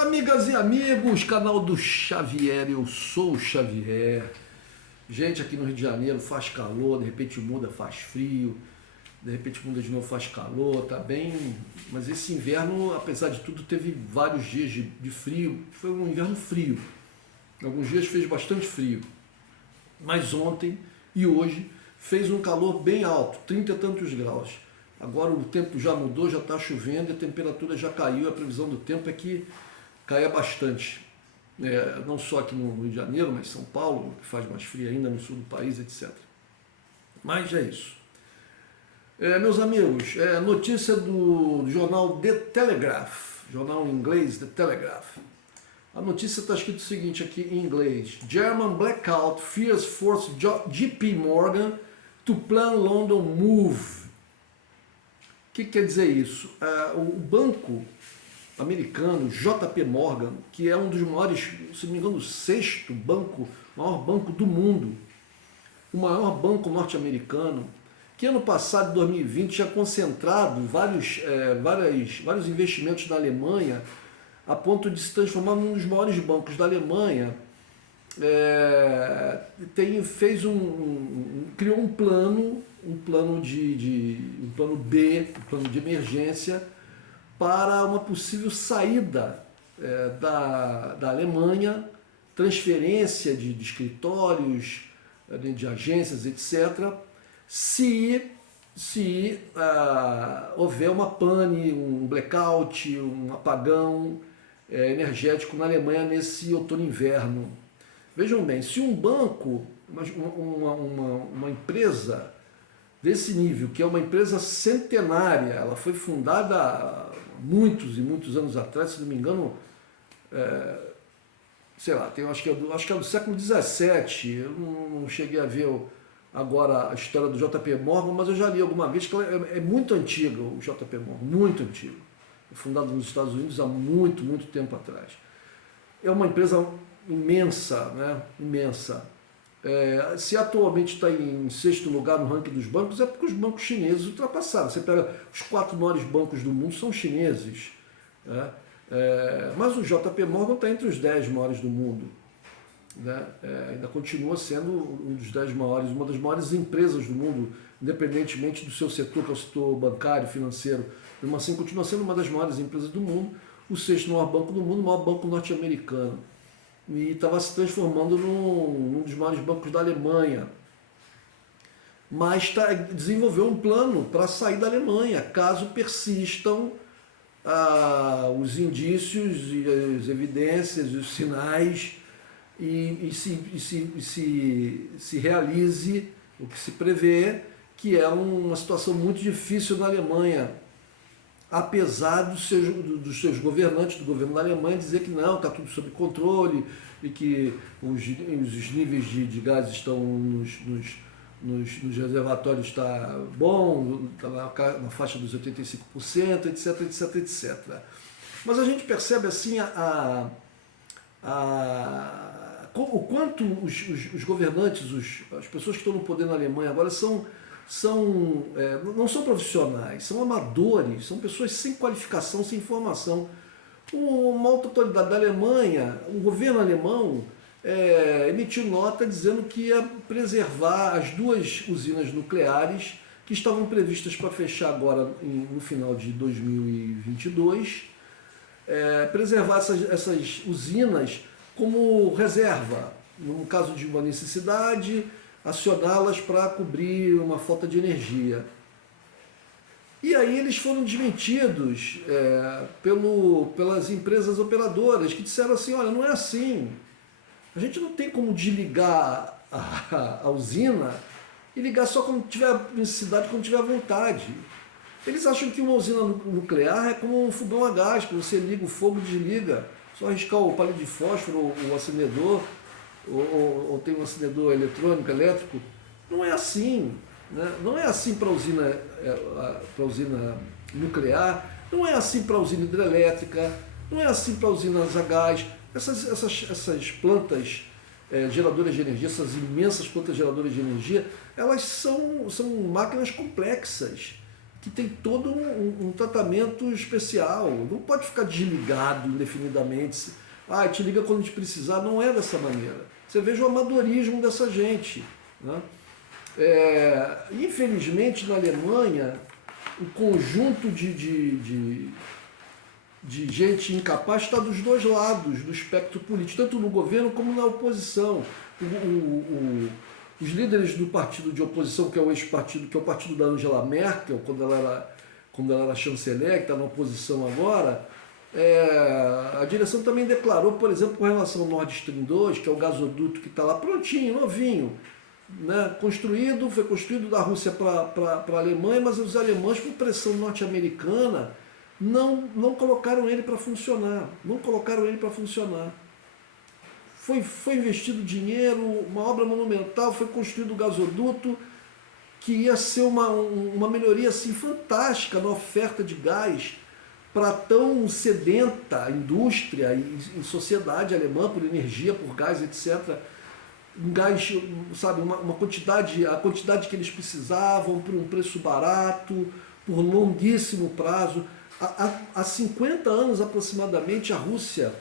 Amigas e amigos, canal do Xavier, eu sou o Xavier. Gente, aqui no Rio de Janeiro faz calor, de repente muda, faz frio, de repente muda de novo, faz calor, tá bem. Mas esse inverno, apesar de tudo, teve vários dias de frio, foi um inverno frio. Alguns dias fez bastante frio, mas ontem e hoje fez um calor bem alto, 30 e tantos graus. Agora o tempo já mudou, já está chovendo e a temperatura já caiu. A previsão do tempo é que caia bastante, não só aqui no Rio de Janeiro, mas em São Paulo, que faz mais frio ainda, no sul do país, etc. Mas é isso. Meus amigos, notícia do jornal The Telegraph, jornal em inglês The Telegraph. A notícia está escrito o seguinte aqui em inglês: German blackout fears force JP Morgan to plan London move. O que quer dizer isso? O banco americano, JP Morgan, que é um dos maiores, se não me engano, o sexto banco, maior banco do mundo, o maior banco norte-americano, que ano passado, 2020, tinha concentrado vários investimentos na Alemanha, a ponto de se transformar num dos maiores bancos da Alemanha. Criou um plano B, um plano de emergência para uma possível saída da Alemanha, transferência de escritórios, de agências, etc., se houver uma pane, um blackout, um apagão energético na Alemanha nesse outono e inverno. Vejam bem, se um banco, uma empresa desse nível, que é uma empresa centenária, ela foi fundada há muitos e muitos anos atrás, se não me engano, acho que é do século XVII, eu não cheguei a ver agora a história do JP Morgan, mas eu já li alguma vez que ela é muito antiga, o JP Morgan, muito antigo. Fundado nos Estados Unidos há muito, muito tempo atrás. É uma empresa imensa, né? Imensa. Se atualmente está em sexto lugar no ranking dos bancos, é porque os bancos chineses ultrapassaram. Você pega os 4 maiores bancos do mundo, são chineses. Né? Mas o JP Morgan está entre os 10 maiores do mundo. Né? Ainda continua sendo um dos 10 maiores, uma das maiores empresas do mundo, independentemente do seu setor, que é o setor bancário, financeiro. Mesmo assim, continua sendo uma das maiores empresas do mundo, o sexto maior banco do mundo, o maior banco norte-americano. E estava se transformando num dos maiores bancos da Alemanha. Mas desenvolveu um plano para sair da Alemanha, caso persistam os indícios e as evidências e os sinais e se realize o que se prevê, que é uma situação muito difícil na Alemanha, apesar dos seus governantes, do governo da Alemanha, dizer que não, está tudo sob controle e que os níveis de gás estão nos reservatórios, está bom, está na faixa dos 85%, etc, etc, etc. Mas a gente percebe assim o quanto os governantes, as pessoas que estão no poder na Alemanha agora não são profissionais, são amadores, são pessoas sem qualificação, sem formação. Uma alta autoridade da Alemanha, o governo alemão, emitiu nota dizendo que ia preservar as 2 usinas nucleares que estavam previstas para fechar agora no final de 2022, preservar essas usinas como reserva, no caso de uma necessidade, acioná-las para cobrir uma falta de energia. E aí eles foram desmentidos pelas empresas operadoras, que disseram assim: olha, não é assim, a gente não tem como desligar a usina e ligar só quando tiver necessidade, quando tiver vontade. Eles acham que uma usina nuclear é como um fogão a gás, que você liga o fogo e desliga, só arriscar o palito de fósforo, o acendedor, ou tem um acendedor eletrônico, elétrico. Não é assim, né? Não é assim para a usina nuclear, não é assim para a usina hidrelétrica, não é assim para usinas a gás. Essas plantas geradoras de energia, essas imensas plantas geradoras de energia, elas são máquinas complexas que tem todo um tratamento especial. Não pode ficar desligado indefinidamente. Ah, te liga quando te precisar. Não é dessa maneira. Você veja o amadorismo dessa gente, né? Infelizmente, na Alemanha, o conjunto de gente incapaz está dos dois lados do espectro político, tanto no governo como na oposição. Os líderes do partido de oposição, que é o ex-partido, que é o partido da Angela Merkel, quando ela era chanceler, que está na oposição agora, a direção também declarou, por exemplo, com relação ao Nord Stream 2, que é o gasoduto que está lá prontinho, novinho, né, foi construído da Rússia para a Alemanha, mas os alemães, por pressão norte-americana, não colocaram ele para funcionar. Não colocaram ele para funcionar. Foi investido dinheiro, uma obra monumental, foi construído o gasoduto, que ia ser uma melhoria assim, fantástica na oferta de gás para tão sedenta indústria e sociedade alemã por energia, por gás, etc. Um gás, sabe, uma quantidade, a quantidade que eles precisavam, por um preço barato, por longuíssimo prazo. Há 50 anos aproximadamente a Rússia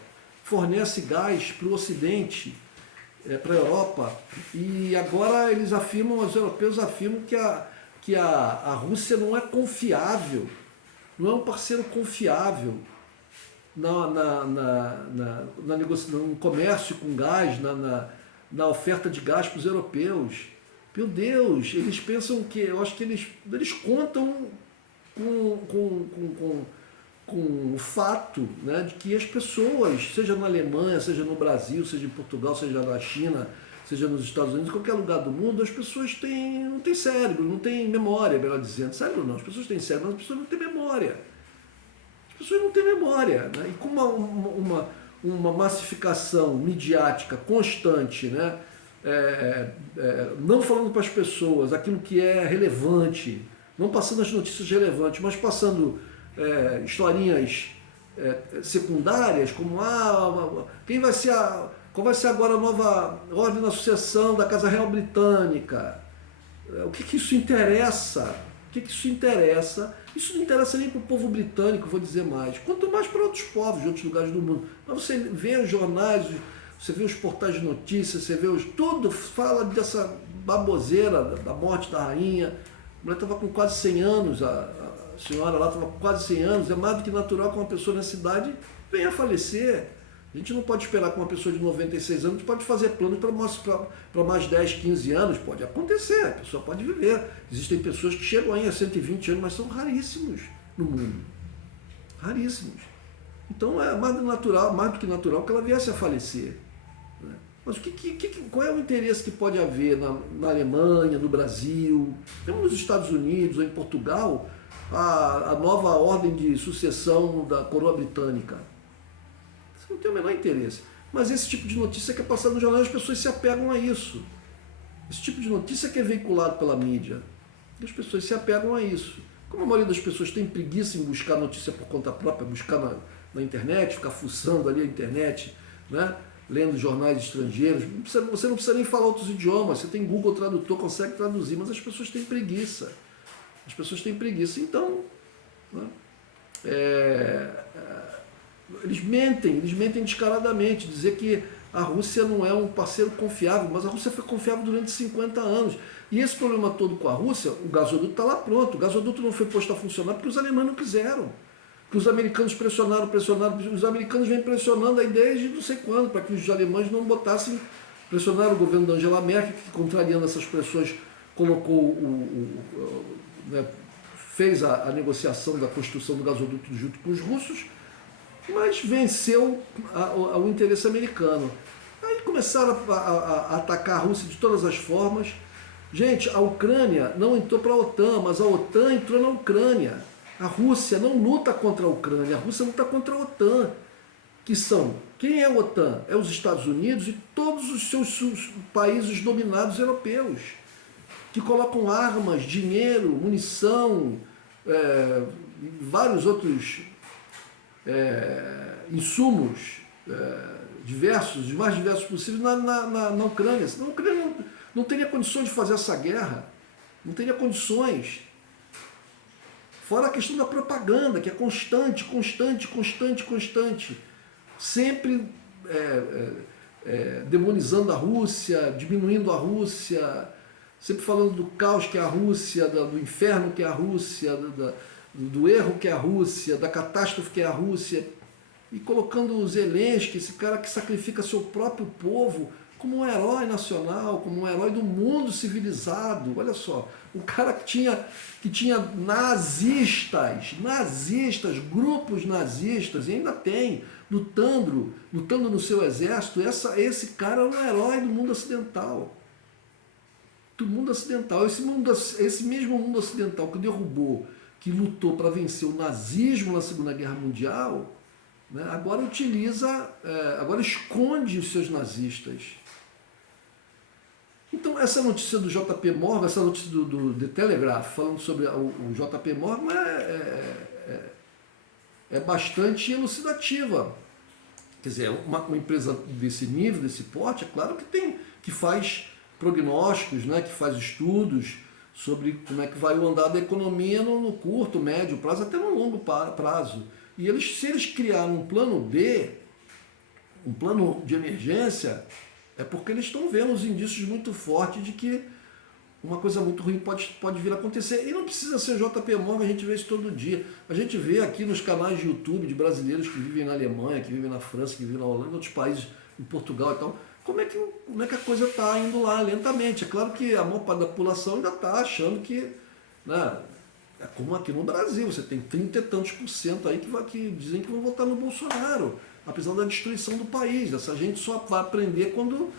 fornece gás para o Ocidente, para a Europa, e agora eles afirmam, os europeus afirmam que a Rússia não é confiável, não é um parceiro confiável no comércio com gás, na oferta de gás para os europeus. Meu Deus, eles pensam que, eu acho que eles contam com o fato, né, de que as pessoas, seja na Alemanha, seja no Brasil, seja em Portugal, seja na China, seja nos Estados Unidos, em qualquer lugar do mundo, as pessoas não têm cérebro, não têm memória, melhor dizendo. Cérebro não, as pessoas têm cérebro, mas as pessoas não têm memória. As pessoas não têm memória, né? E com uma massificação midiática constante, né, não falando para as pessoas aquilo que é relevante, não passando as notícias relevantes, mas passando historinhas secundárias, como qual vai ser agora a nova ordem da sucessão da Casa Real Britânica? O que isso interessa? O que isso interessa? Isso não interessa nem para o povo britânico, vou dizer mais, quanto mais para outros povos de outros lugares do mundo. Mas você vê os jornais, você vê os portais de notícias, você vê tudo fala dessa baboseira da morte da rainha. A mulher estava com quase 100 anos, a senhora lá estava com quase 100 anos, é mais do que natural que uma pessoa nessa idade venha a falecer. A gente não pode esperar que uma pessoa de 96 anos pode fazer planos para mais 10, 15 anos, pode acontecer, a pessoa pode viver. Existem pessoas que chegam aí a 120 anos, mas são raríssimos no mundo. Raríssimos. Então é mais do que natural que ela viesse a falecer. Né? Mas qual é o interesse que pode haver na Alemanha, no Brasil, mesmo nos Estados Unidos ou em Portugal, a nova ordem de sucessão da coroa britânica? Você não tem o menor interesse. Mas esse tipo de notícia que é passada no jornal, as pessoas se apegam a isso. Esse tipo de notícia que é veiculado pela mídia, as pessoas se apegam a isso. Como a maioria das pessoas tem preguiça em buscar notícia por conta própria, buscar na internet, ficar fuçando ali a internet, né? Lendo jornais estrangeiros, você não precisa nem falar outros idiomas, você tem Google Tradutor, consegue traduzir, mas as pessoas têm preguiça. As pessoas têm preguiça. Então, né, eles mentem descaradamente, dizer que a Rússia não é um parceiro confiável, mas a Rússia foi confiável durante 50 anos. E esse problema todo com a Rússia, o gasoduto está lá pronto. O gasoduto não foi posto a funcionar porque os alemães não quiseram. Que os americanos pressionaram. Os americanos vêm pressionando aí desde não sei quando, para que os alemães não botassem, pressionaram o governo da Angela Merkel, que contrariando essas pressões, colocou né, fez a negociação da construção do gasoduto junto com os russos, mas venceu o interesse americano. Aí começaram a atacar a Rússia de todas as formas. Gente, a Ucrânia não entrou para a OTAN, mas a OTAN entrou na Ucrânia. A Rússia não luta contra a Ucrânia, a Rússia luta contra a OTAN. Que são, quem é a OTAN? É os Estados Unidos e todos os seus países dominados europeus, que colocam armas, dinheiro, munição, vários outros insumos diversos, os mais diversos possíveis na Ucrânia. Senão a Ucrânia não teria condições de fazer essa guerra, não teria condições. Fora a questão da propaganda, que é constante, constante, constante, constante. Sempre demonizando a Rússia, diminuindo a Rússia, sempre falando do caos que é a Rússia, do inferno que é a Rússia, do erro que é a Rússia, da catástrofe que é a Rússia, e colocando o Zelensky, esse cara que sacrifica seu próprio povo, como um herói nacional, como um herói do mundo civilizado. Olha só, o cara que tinha nazistas, grupos nazistas, e ainda tem, lutando no seu exército. Esse cara é um herói do mundo ocidental. Do mundo ocidental. Esse mesmo mundo ocidental que derrubou, que lutou para vencer o nazismo na Segunda Guerra Mundial, né, agora agora esconde os seus nazistas. Então, essa notícia do JP Morgan, essa notícia do The Telegraph, falando sobre o JP Morgan, é bastante elucidativa. Quer dizer, uma empresa desse nível, desse porte, é claro que faz prognósticos, né, que faz estudos sobre como é que vai o andar da economia no curto, médio prazo, até no longo prazo. E se eles criaram um plano B, um plano de emergência, é porque eles estão vendo os indícios muito fortes de que uma coisa muito ruim pode vir a acontecer. E não precisa ser JP Morgan, a gente vê isso todo dia. A gente vê aqui nos canais de YouTube de brasileiros que vivem na Alemanha, que vivem na França, que vivem na Holanda, em outros países, em Portugal e tal. Como é que a coisa está indo lá lentamente? É claro que a maior parte da população ainda está achando que, né, é como aqui no Brasil, você tem 30 e tantos % aí que dizem que vão votar no Bolsonaro, apesar da destruição do país. Essa gente só vai aprender quando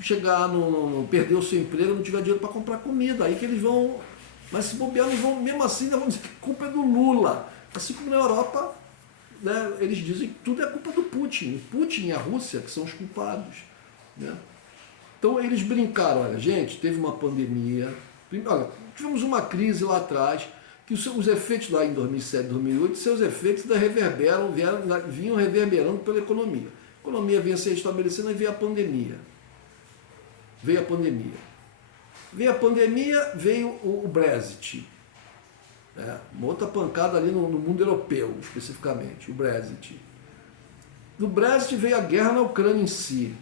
chegar perder o seu emprego, não tiver dinheiro para comprar comida. Aí que eles vão, mas se bobear, não vão, mesmo assim, ainda vão dizer que a culpa é do Lula. Assim como na Europa, né, eles dizem que tudo é culpa do Putin. O Putin e a Rússia que são os culpados. Né? Então eles brincaram, olha, gente, teve uma pandemia, olha, tivemos uma crise lá atrás, que os efeitos lá em 2007, 2008, seus efeitos vinham reverberando pela economia. A economia vinha se estabelecendo e veio a pandemia. Veio a pandemia, veio o Brexit. Uma outra pancada ali no mundo europeu, especificamente, o Brexit. Do Brexit veio a guerra na Ucrânia em si.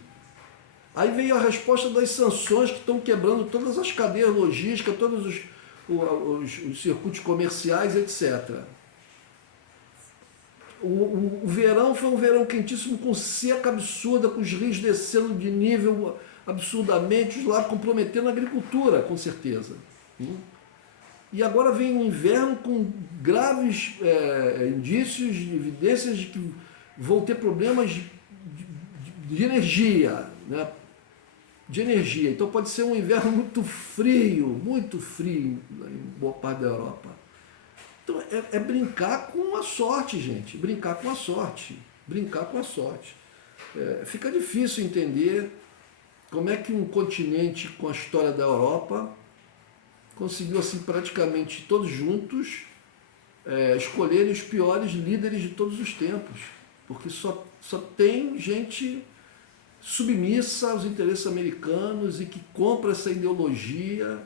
Aí veio a resposta das sanções que estão quebrando todas as cadeias logísticas, todos os circuitos comerciais, etc. O verão foi um verão quentíssimo, com seca absurda, com os rios descendo de nível absurdamente, os lagos comprometendo a agricultura, com certeza. E agora vem um inverno com graves indícios, evidências de que vão ter problemas de energia, né? De energia. Então pode ser um inverno muito frio em boa parte da Europa. Então é brincar com a sorte, gente. Brincar com a sorte. Fica difícil entender como é que um continente com a história da Europa conseguiu, assim, praticamente todos juntos, escolherem os piores líderes de todos os tempos. Porque só tem gente submissa aos interesses americanos e que compra essa ideologia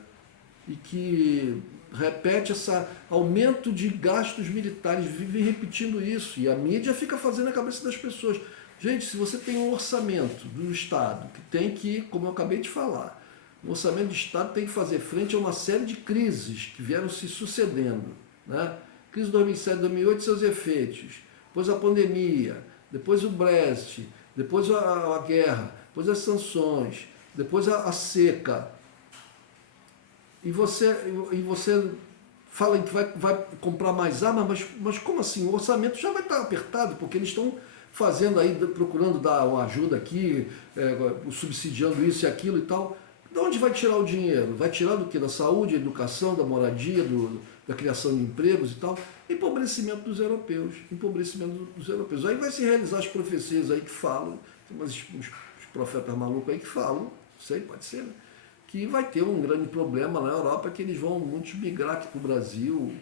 e que repete esse aumento de gastos militares, vivem repetindo isso. E a mídia fica fazendo a cabeça das pessoas. Gente, se você tem um orçamento do Estado que tem que, como eu acabei de falar, o orçamento do Estado tem que fazer frente a uma série de crises que vieram se sucedendo, né? Crise de 2007, 2008, seus efeitos, depois a pandemia, depois o Brexit, depois a guerra, depois as sanções, depois a seca. E você fala que vai comprar mais armas, mas como assim? O orçamento já vai estar apertado, porque eles estão fazendo aí, procurando dar uma ajuda aqui, subsidiando isso e aquilo e tal. De onde vai tirar o dinheiro? Vai tirar do quê? Da saúde, da educação, da moradia, da criação de empregos e tal? Empobrecimento dos europeus. Aí vai se realizar as profecias aí que falam, os profetas malucos aí que falam, não sei, pode ser, né? Que vai ter um grande problema na Europa, que eles vão muitos migrar aqui para o Brasil.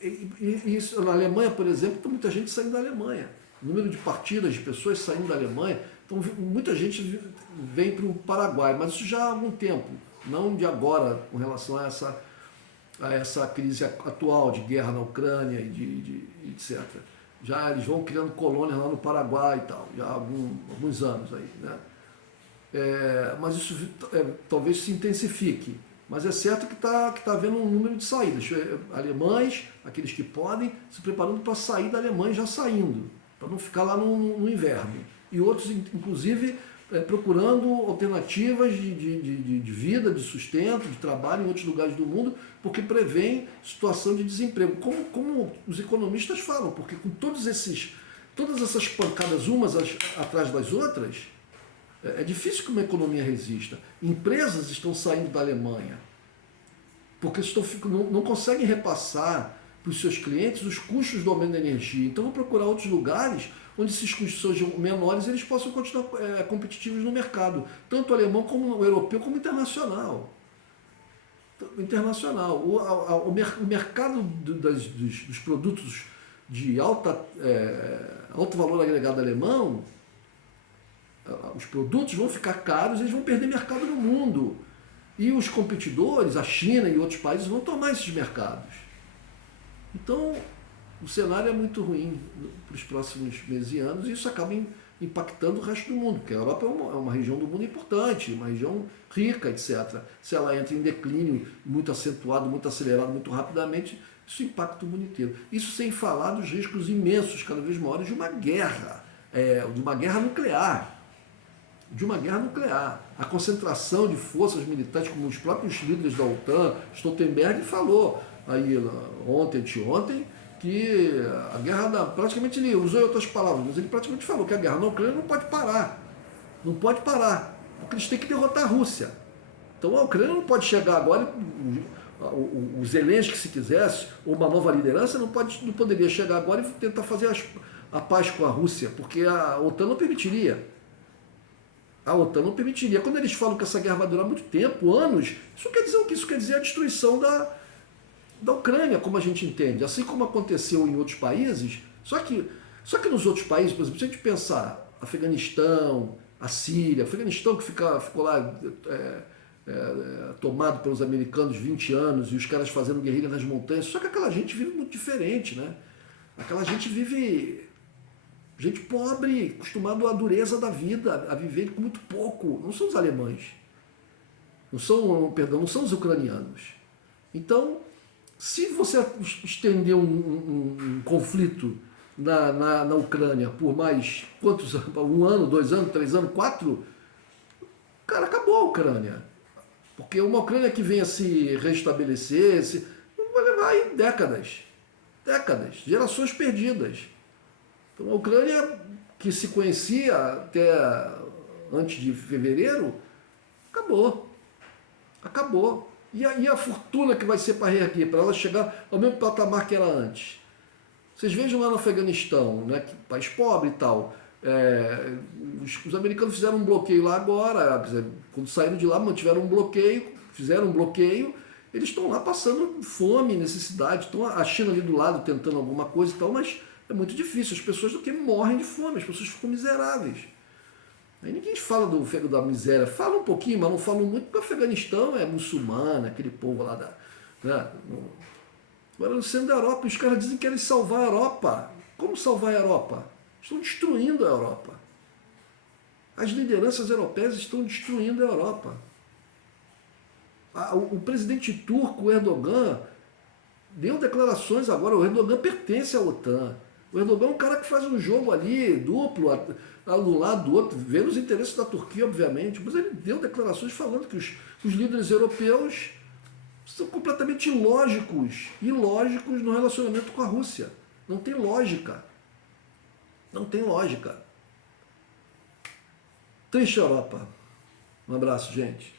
E isso, na Alemanha, por exemplo, tem muita gente saindo da Alemanha. O número de partidas de pessoas saindo da Alemanha, então muita gente vem para o Paraguai, mas isso já há algum tempo, não de agora, com relação a a essa crise atual de guerra na Ucrânia e etc. Já eles vão criando colônias lá no Paraguai e tal, já há alguns anos aí, né? Mas isso talvez se intensifique. Mas é certo que está havendo um número de saídas. Alemães, aqueles que podem, se preparando para sair da Alemanha já saindo, para não ficar lá no inverno. E outros, inclusive, procurando alternativas de vida, de sustento, de trabalho em outros lugares do mundo, porque prevêem situação de desemprego. Como os economistas falam, porque com todas essas pancadas umas atrás das outras, é difícil que uma economia resista. Empresas estão saindo da Alemanha porque não conseguem repassar para os seus clientes os custos do aumento da energia. Então vão procurar outros lugares onde esses custos sejam menores e eles possam continuar competitivos no mercado, tanto alemão como o europeu, como internacional. O mercado dos produtos de alto valor agregado alemão, os produtos vão ficar caros e eles vão perder mercado no mundo. E os competidores, a China e outros países, vão tomar esses mercados. Então, o cenário é muito ruim para os próximos meses e anos e isso acaba impactando o resto do mundo, porque a Europa é uma região do mundo importante, uma região rica, etc. Se ela entra em declínio muito acentuado, muito acelerado, muito rapidamente, isso impacta o mundo inteiro. Isso sem falar dos riscos imensos, cada vez maiores, de uma guerra nuclear. A concentração de forças militares, como os próprios líderes da OTAN, Stoltenberg falou aí anteontem, que a guerra, praticamente ele usou outras palavras, mas ele praticamente falou que a guerra na Ucrânia não pode parar. Não pode parar, porque eles têm que derrotar a Rússia. Então a Ucrânia não pode chegar agora, o Zelensky, se quisesse, ou uma nova liderança, não poderia chegar agora e tentar fazer a paz com a Rússia, porque a OTAN não permitiria. A OTAN não permitiria. Quando eles falam que essa guerra vai durar muito tempo, anos, isso quer dizer o quê? Isso quer dizer a destruição da Ucrânia, como a gente entende. Assim como aconteceu em outros países, só que nos outros países, por exemplo, se a gente pensar Afeganistão, a Síria, Afeganistão que ficou lá tomado pelos americanos 20 anos e os caras fazendo guerrilha nas montanhas, só que aquela gente vive muito diferente, né? Aquela gente vive... Gente pobre, acostumado à dureza da vida, a viver com muito pouco. Não são os alemães. Não são os ucranianos. Então, se você estender um conflito na Ucrânia por mais quantos anos? 1 ano, 2 anos, 3 anos, 4? Cara, acabou a Ucrânia. Porque uma Ucrânia que venha se restabelecer, vai levar aí décadas. Gerações perdidas. Então, a Ucrânia, que se conhecia até antes de fevereiro, acabou. E a fortuna que vai ser para reerguer, para ela chegar ao mesmo patamar que era antes. Vocês vejam lá no Afeganistão, né, que país pobre e tal, os americanos fizeram um bloqueio lá agora, quando saíram de lá, mantiveram um bloqueio, fizeram um bloqueio, eles estão lá passando fome, necessidade, estão a China ali do lado tentando alguma coisa e tal, mas é muito difícil, as pessoas morrem de fome, as pessoas ficam miseráveis. Aí ninguém fala da miséria, fala um pouquinho, mas não falam muito, porque o Afeganistão é muçulmano, aquele povo lá Agora no centro da Europa, os caras dizem que querem salvar a Europa. Como salvar a Europa? Estão destruindo a Europa. As lideranças europeias estão destruindo a Europa. O presidente turco, o Erdogan, deu declarações agora, o Erdogan pertence à OTAN. O Erdogan é um cara que faz um jogo ali, duplo, um lado do outro, vendo os interesses da Turquia, obviamente, mas ele deu declarações falando que os líderes europeus são completamente ilógicos no relacionamento com a Rússia. Não tem lógica. Triste Europa. Um abraço, gente.